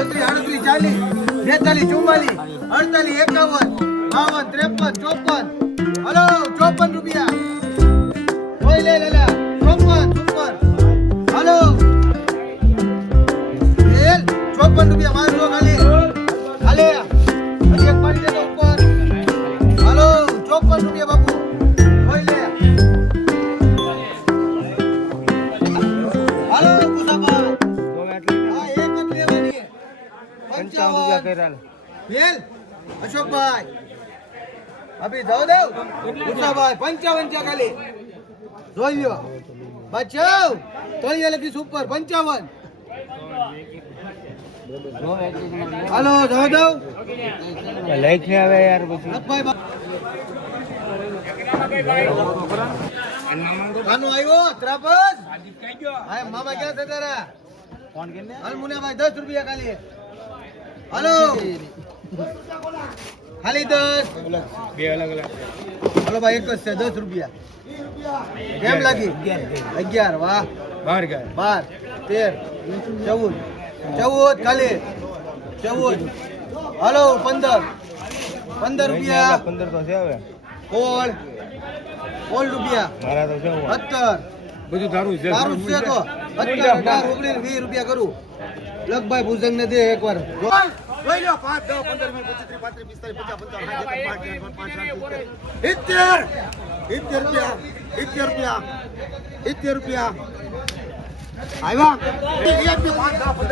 34, 38, 40, 42, 44, 48, 51, 53, 54. Hello 54 રૂપિયા. ઓય લે લેલા 54. હલો 54 રૂપિયા મારજો ખાલી. હાલે હજી એક પાડી દેતો ઉપર. હલો 54 રૂપિયા બાપુ. ઓય લે હાલો કુસાબા. આ એક જ લેવાની 55 રૂપિયા કર્યા. બેલ અશોકભાઈ અભી જાવ દેવ કુસાભાઈ 55 ખાલી. જોઈ લ્યો બચાવ તળિયા લખી સુપર 55. હાલો જાવ દેવ લાઈક ને આવે યાર પછી કાનો આવ્યો ત્રાપસ હા મામા ક્યાં છે તારા કોણ કે હાલ મુનાભાઈ 10 રૂપિયા ખાલી. હાલો ખાલી 10 બે અલગ અલગ. હાલો ભાઈ એક જ છે 10 રૂપિયા. કેમ લાગી 11 વાહ 12 13 14 ખાલી 14. હાલો 15 રૂપિયા. 15 તો છે હવે. કોલ રૂપિયા મારા તો છે 17 બધું તારું છે તારું છે તો 17 18 19 20 રૂપિયા કરું. લગભાઈ ભુજંગ ને દે એકવાર જોઈ લો 5 10 15 20 25 30 રૂપિયા 70 રૂપિયા આવ્યા 5 10 15 20 25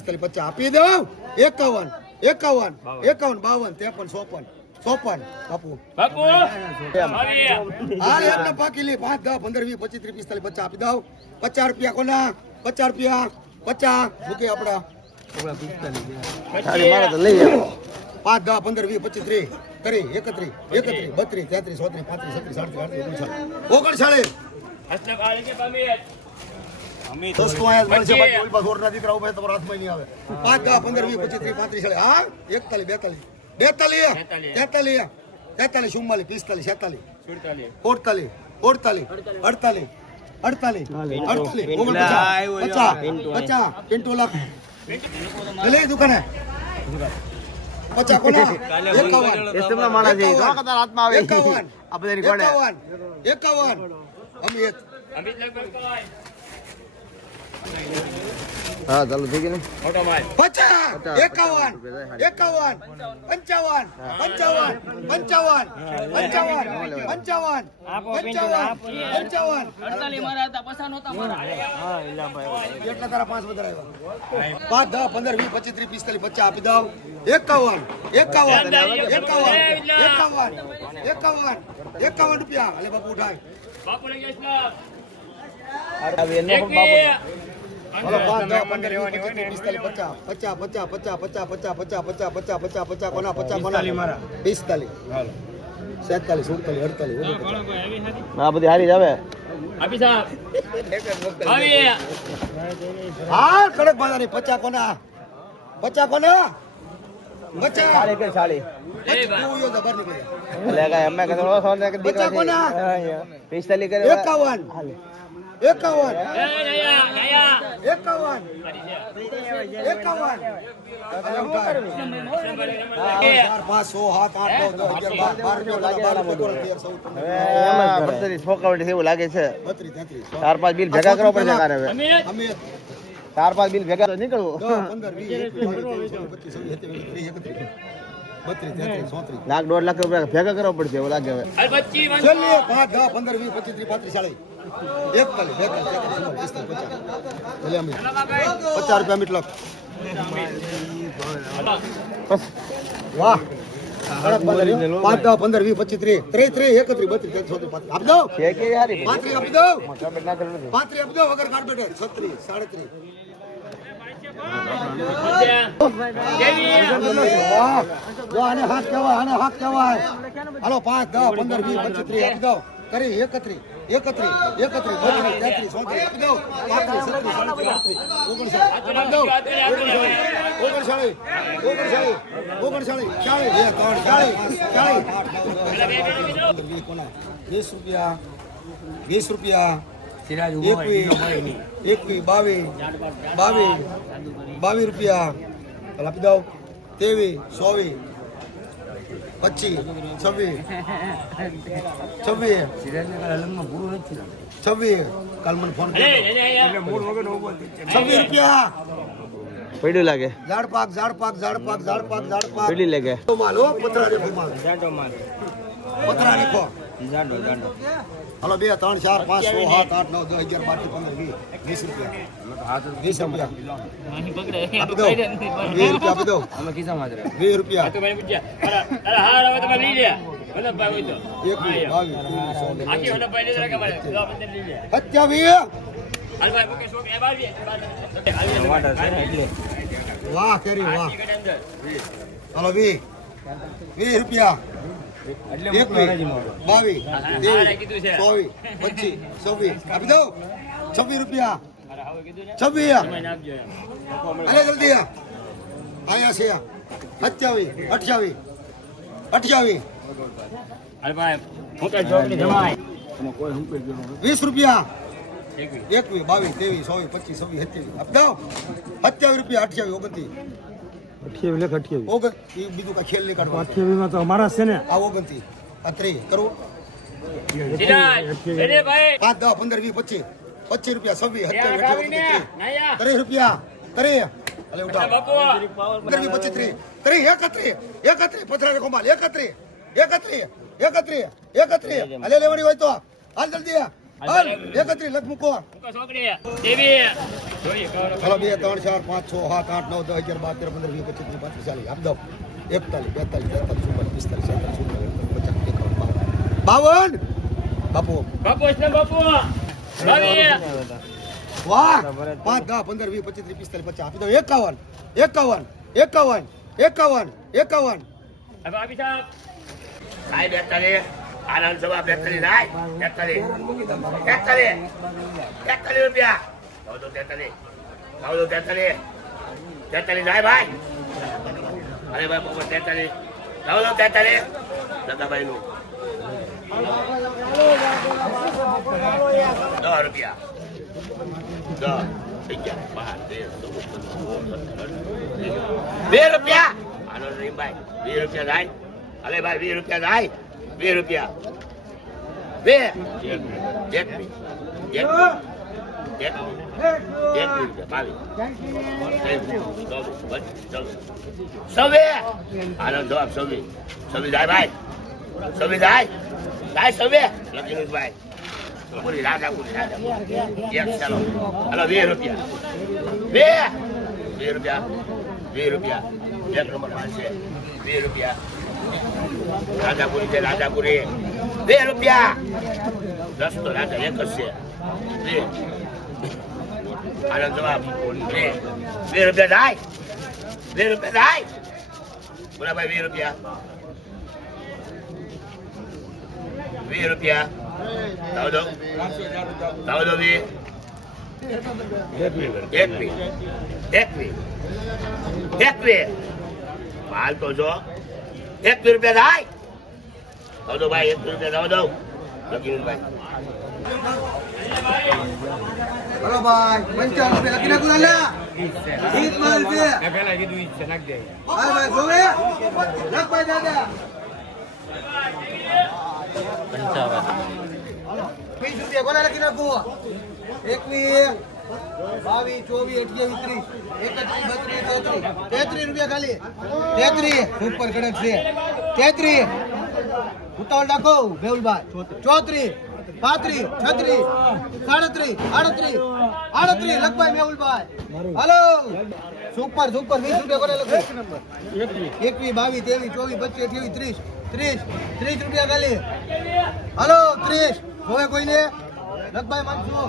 45 50 આપી દઉં 51 52 53 54 બાપુ હાલ એક પાકી લે 5 10 15 20 25 30 45 50 આપી દઉં. 50 રૂપિયા કોના 50 રૂપિયા 50 મૂકે આપડા 5 10 15 20 25 30 31 32 33 34 35 36 37 दोस्तों आया મળશે બાકી ઓલ બાજુ ઓરના દીકરા ઉભા તમારા હાથમાં નહીં આવે. 5 10 15 20 25 30 35 હા 41 42 43 44 45 46 47 50 લાખ લે દુકાને 50 કોના 51 એસ્તમના માણા છે તો કદાચ હાથમાં આવે 51 આ બધા રેકોર્ડ 51 અમિત હા ચાલો થઈ ગયું ને ફોટો માર 50 51 55 55 મારા હતા પસા નહોતા મારા હા એલા ભાઈ એટલા તારા 5 વધારે આવ્યા 5 10 15 20 25 30 45 50 આપી દઉં 51 રૂપિયા અલે બાપુ ઉઠાય બાપુ લઈ ગયા અરે એનો બાપુ હાલો 5 10 15 50 કોના 50 મારા 45 હાલો 47 48 48 ના બધી હારી જ આવે આપી સાહેબ આવી હા કડક બાજારી 50 કોના 50 કે સાલી એ તું યો જબર નીકળી એટલે કે અમે કે થોડો સોને કે દીકરા 45 કરે 51 51 લાગે છે 4-5 બિલ ભેગા કરવા પડશે 4-5 બિલ ભેગા નીકળવું લાખ 1.5 લાખ રૂપિયા ભેગા કરવા પડશે એવું લાગે હવે 5 10 15 20 25 30 35 40 50 મીટર વાહ 5 10 15 20 25 30 31 32 આપ દો આપી દો 35 આપી દો વગર કાર્પેટ 36 37 જો આને હાથ કહેવાય હાલો 5 10 15 20 25 આપી દો કરી 31 એકત્રીસ, બત્રીસ, તેત્રીસ, ચોત્રીસ, આપી દઉં. પાંત્રીસ, છત્રીસ, સાડત્રીસ, આડત્રીસ, ઓગણસાઠ, આપી દઉં. ઓગણસાઠ, ઓગણસાઠ, 40, 20 રૂપિયા, 20 રૂપિયા, 21, 22, 22 રૂપિયા, આપી દઉં. 23, 24, 25, 26, 26, કાલ મને ફોન કર્યો. 26 રૂપિયા. પડ્યું લાગે ઝાડ પાક પડી લાગે માલ હો, પતરા રેખો માલ, પતરા રેખો. હાલો 2, 3, 4, 5, 6, 7, 8, 9, 10, 11, 12, 15, 20 રૂપિયા, 20 રૂપિયા આપી દો. 20 રૂપિયા આપી દો. 20 રૂપિયા. 27. વાહ કેરી વાહ. હાલો 20 રૂપિયા. 21, 22, 23, 24, 25, 26 આપી દો. 26 રૂપિયા. 26 અલે જલ્દી આયા છે. 27, 28, 20 રૂપિયા. 21, 22, 23, 24, 25, 26, 27 આપી દો. 27 રૂપિયા. 28, 29, 28 બીજું કા ખેલ નહીં કાઢવા. 28 માં તો અમારા છે ને આ 29, આ 30 કરું. 5, 10, 15, 20, 25 રૂપિયા. 26, 27, 30 રૂપિયા. 30 અલે ઉઠા 15, 20, 25, 30, 31, પથરા રેખો માલ. 31 અલે લેવાની હોય તો હાલ જલ્દી હાલ. 31 લખ મૂકો. હાલો 2, 3, 4, 5, 6, 7, 8, 9, 10, 11, 12, 13, 15, 20, 25, 30, 35, 40 આપી દો. 41, 42, 43, 44, 45, 46, 47, 52 બાપુ વાહ. 5, 10, 15, 20, 25, 30, 35, 40 આપી દો. 51. આનંદ સભા 42 થાય 43 રૂપિયા. 43 થાય ભાઈ. અરે ભાઈ 43 દાદાભાઈ નું 10 રૂપિયા. 10, 11, 12, 13, 14, 2 રૂપિયા. આનંદ ભાઈ 2 રૂપિયા થાય. અરે ભાઈ 20 રૂપિયા થાય. 2 રૂપિયા. 2 આનંદ જવાબ 26 જાય ભાઈ. 26 જાય 26 લખી ભાઈ. પૂરી રાજા એક ચાલો. હાલો 2 રૂપિયા. 2 રૂપિયા. 1 નંબર પાસે 2 રૂપિયા. રાજાપુરી છે રાજાપુરી. 2 રૂપિયા. 10 તો રાજા એક જ છે. 2 આનંદ જવાબ 2 રૂપિયા થાય. 2 રૂપિયા થાય. બોલા ભાઈ 2 રૂપિયા. 2 રૂપિયા. દો 21 હાલ તો જો 21 રૂપિયા થાય. દો ભાઈ 21 રૂપિયા દો લખી ભાઈ. હલો ભાઈ 55 રૂપિયા લખી નાખું. અલ્યા 20 રૂપિયા પેલા કીધું ઈ છે નાખ દે. હાલ ભાઈ જોવે લખ ભાઈ દાદા 20 રૂપિયા કોને લખી નાખું. 21, 22, 24, 28, 30, 31, 32, 33 રૂપિયા ખાલી. 33 ઉપર કડક છે. 33 ઉતાવળ નાખો મેહુલભાઈ. 34, 35, 36, 37, 38, 38 લખભાઈ મેહુલભાઈ. હાલો સુપર 20 રૂપિયા કોને લખો. 21, 22, 23, 24, 25, 28, 30 રૂપિયા ખાલી. હાલો 30 હવે કોઈ લે લખભાઈ માનસો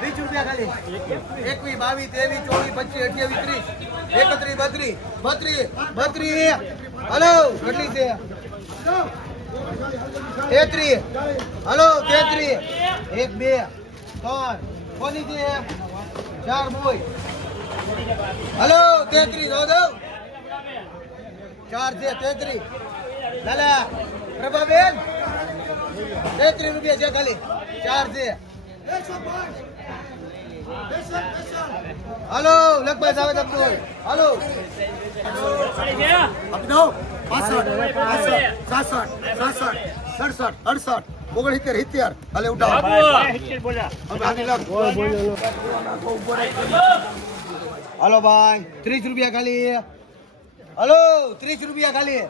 20 રૂપિયા ખાલી. 21, 22, 23, 24, 25, 28, 30, 31, 32, 32. હાલો કેટલી છે. 33 હલો 33 1 2 3 કોની છે 4 બોય હલો 33 દો દો 4 છે 33 લાલા પ્રભાબેન 33 રૂપિયા છે ખાલી 4 છે હલો લખભાઈ જાવેદ અબ્દુલ હલો આપી દો 65 66 67 68 69 હાલે ઉઠાવો હલો ભાઈ 30 રૂપિયા ખાલી હલો 30 રૂપિયા ખાલી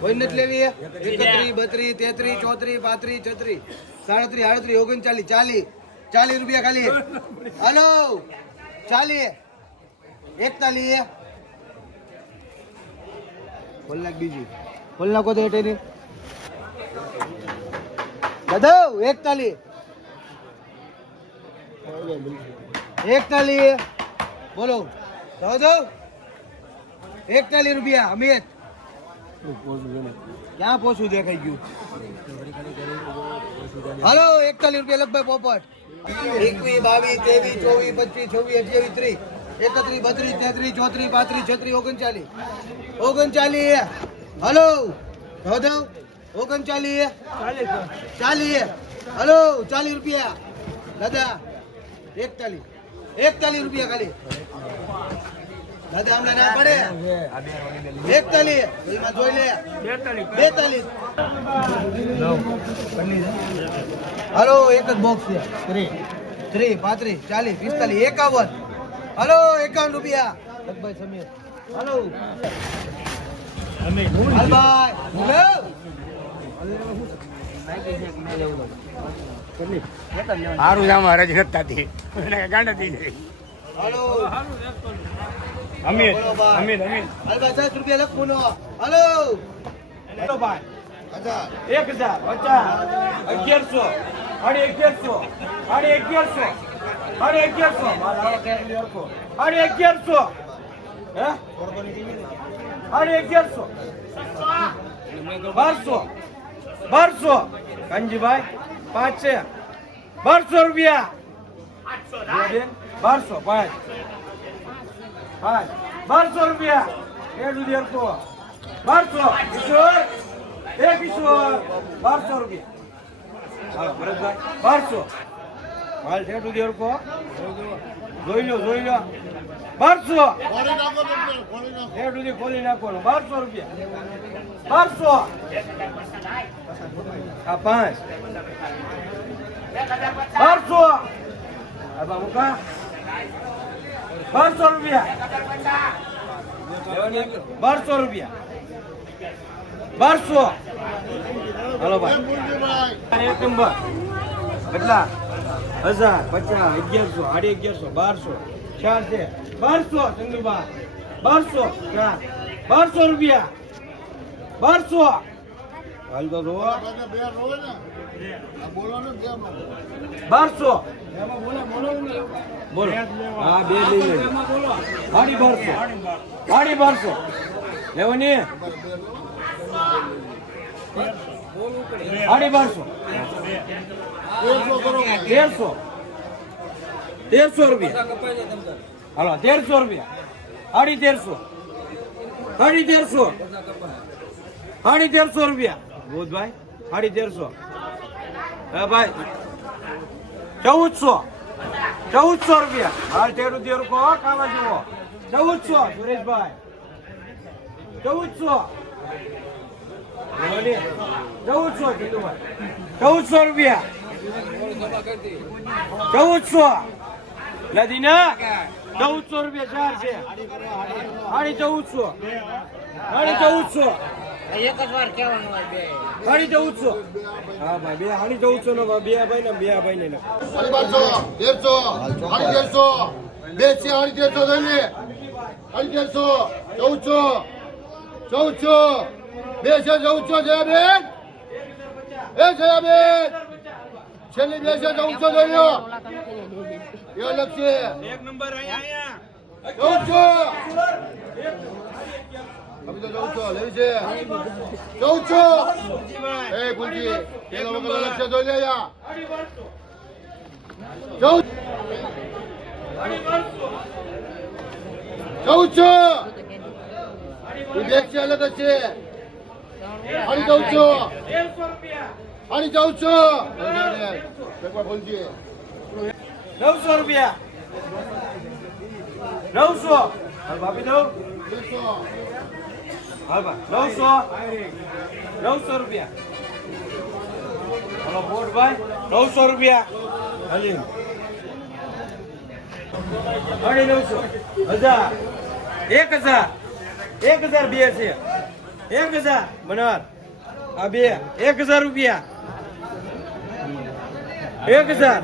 કોઈ નથી લેવી 31 32 33 34 35 36 37 38 39 40 રૂપિયા ખાલી હલો 40 41 બોલ નાખ બીજી બોલ નાખો તો એટેની દાદા 41 41 બોલો દાદા 41 રૂપિયા અમિત ક્યાં પહોંચું દેખાઈ ગયું હાલો 41 રૂપિયા લગભગ પોપટ 21 22 23 24 25 26 27 31 32 33 34 35 36 39 હલો દાદા 39 40 હલો 40 રૂપિયા દાદા 41 રૂપિયા ખાલી દાદા હમણાં ના પડે 41 એમાં જોઈ લે 42 હલો એક જ બોક્સ છે 3 35 40 45 51 હલો 51 રૂપિયા લગભગ સમીર હલો સારું જામ હરજ નથી ગાંડા થઈ જાય હલો અમીર બોલો ભાઈ. અમીર અમીર હલવા 10 રૂપિયા લખવું નો હલો હેલો ભાઈ અચ્છા 1000 50 1100 1150 1100 મારા 1100 હે 1100 1200 કાનજીભાઈ 5 છે 1200 રૂપિયા 1200 5 1200 રૂપિયા એ દૂધી હરકો 1200 કિશોર એ કિશોર 1200 રૂપિયા હાલો ભરતભાઈ 1200 હાલ છે દૂધી હરકો જોઈ લો 1200 એ દૂધી ખોલી નાખવાનું 1200 રૂપિયા 1200 આ 5 1200 આ બાબુકા 1200 રૂપિયા 1200 રૂપિયા 1200 હાલો ભાઈ એક નંબર કેટલા 1000 50 1100 1100 1200 4 છે 1200 ચંદુબા 1200 4 1200 રૂપિયા 1200 હાલ તો રો 1200 બોલો હા બે લઈ લે 1200 લેવાની 1200 1300 રૂપિયા હાલો 1300 રૂપિયા 1350 1300 રૂપિયા બોધભાઈ 1350 હા ભાઈ 1400 રૂપિયા હાલ તેરું તેરું કહો કાવા જુઓ 1400 સુરેશભાઈ 1400 ચંદુભાઈ 1400 રૂપિયા 1400 લદીના 1400 રૂપિયા 4 છે 1450 1400 એક જ વાર કહેવાનું હોય બે 1400 હા ભાઈ બે 1400 નો બે ભાઈ ને 1200 1300 બે છે 1300 દઈને 1300 1400 બે છે 1400 જયાબેન એ જયાબેન છેલ્લી બે છે 1400 દઈને એ અલગ છે એક નંબર અહીંયા 1400 આપી દો 1400 લેવી છે 1400 એ ગુલજી પેલો વગર લક્ષ્ય જોઈ લે યા 1400 ઈ બેગ છે અલગ જ છે આની 1400 આની 1400 એકવાર બોલજી 900 રૂપિયા 900 હાલ આપી દઉં 200 હાલ બા 900 900 રૂપિયા હાલો બોટ ભાઈ 900 રૂપિયા હાજી 950 1000 1000 બે છે 1000 મનોહર આ બે 1000 રૂપિયા 1000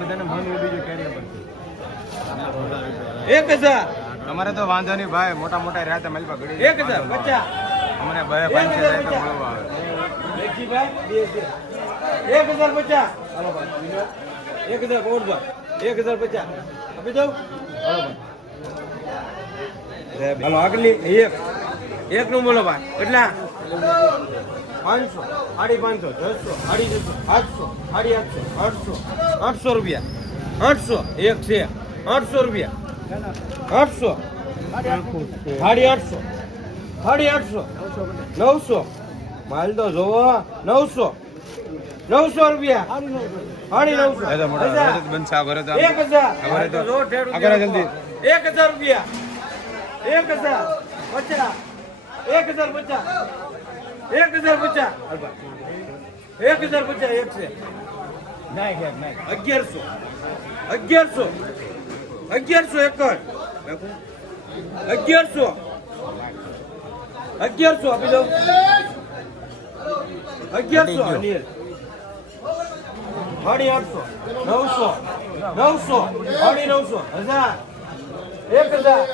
1000 તમારે તો વાંધો નહીં ભાઈ મોટા મોટા રાતે મલપા ઘડી 1050 અમને ભાઈ પાંચે રાતે બોલવા આવે લેખીભાઈ બે છે 1050 હાલો ભાઈ 1000 કોણ ભાઈ 1050 આપી દઉં હાલો ભાઈ હાલો આગલી એક નું બોલો ભાઈ કેટલા 500 550 600 550 800 800 રૂપિયા 800 એક છે 800 રૂપિયા 800 850 850 900 માલ તો જોવો 900 900 રૂપિયા 900 બનશા ઘરે તો 1000 અમારે તો આગળ જલ્દી 1000 રૂપિયા 1050 1050 1050 1050 એક છે 1100 1100 1100 એક 1100 1100 આપી દઉં 1100 અનિલ 850 900 900 1000 1000 એક 50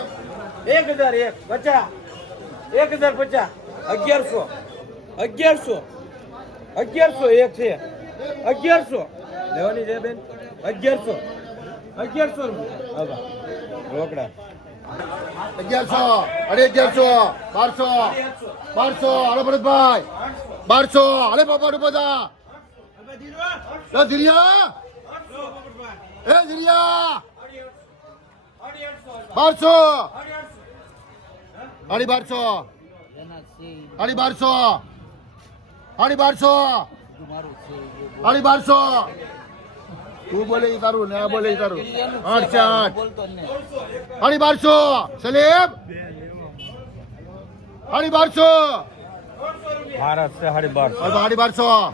1050 1100 1100 એક છે 1100 લેવાની છે બેન 1100 રૂપિયા રોકડા 1100 1100 1200 હાલો ભરતભાઈ 1200 હાલે બાપા બધા એ ધીરિયા એ ધીરિયા 1200 1200 1200 1200 તું બોલે ઈ તારું ને આ બોલે ઈ તારું 8 1200 સલેબ 1200 ભારત છે 1250 1200